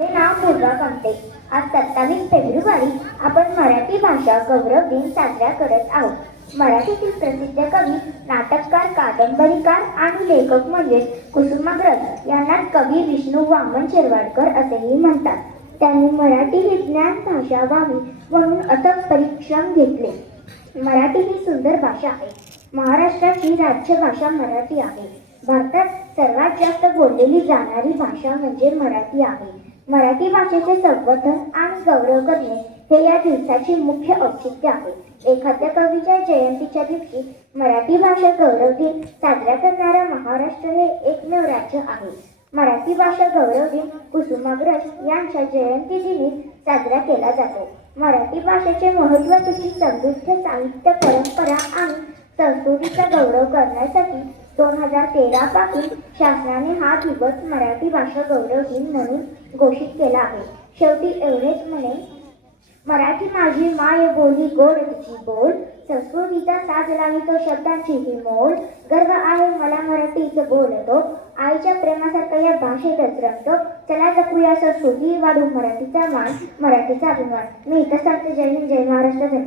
माझे नाव पूर्वा कामते. आज 27 फेब्रुवारी आपण मराठी भाषा गौरव दिन साजरा करत आहोत. मराठीतील प्रसिद्ध कवी, नाटककार, कादंबरीकार आणि लेखक म्हणजे कुसुमाग्रज यांना कवी विष्णू वामन शिरवाडकर असेही म्हणतात. त्यांनी मराठी ही ज्ञान भाषा व्हावी म्हणून अथक परिश्रम घेतले. मराठी ही सुंदर भाषा आहे. महाराष्ट्राची राज्यभाषा मराठी आहे. भारतात सर्वात जास्त बोललेली जाणारी भाषा म्हणजे मराठी आहे. मराठी भाषेचे संवर्धन आणि गौरव करणे हे या दिवसाचे मुख्य औचित्य आहे. एखाद्या कवीच्या जयंतीच्या दिवशी मराठी भाषा गौरव दिन साजरा करणारा महाराष्ट्र हे एकमेव राज्य आहे. मराठी भाषा गौरव दिन कुसुमाग्रज यांच्या जयंती दिनी साजरा केला जातो. मराठी भाषेचे महत्त्व, तिची समृद्ध साहित्य परंपरा आणि संस्कृतीचा गौरव करण्यासाठी 2013 पासून शासनाने हा दिवस मराठी भाषा गौरव दिन म्हणून घोषित केला आहे. शेवटी एवढेच म्हणे, मराठी माझी माय बोली गोड तिची बोल, संस्कृतीचा साज लावितो शब्दांची ही मोल, गर्व आहे मला मराठीच बोलतो, आईच्या प्रेमासारखा या भाषेतच रमतो, चला जपूया संस्कृती, वाढू मराठीचा मान, मराठीचा अभिमान. मी इथं सांगते. जय हिंद, जय महाराष्ट्र.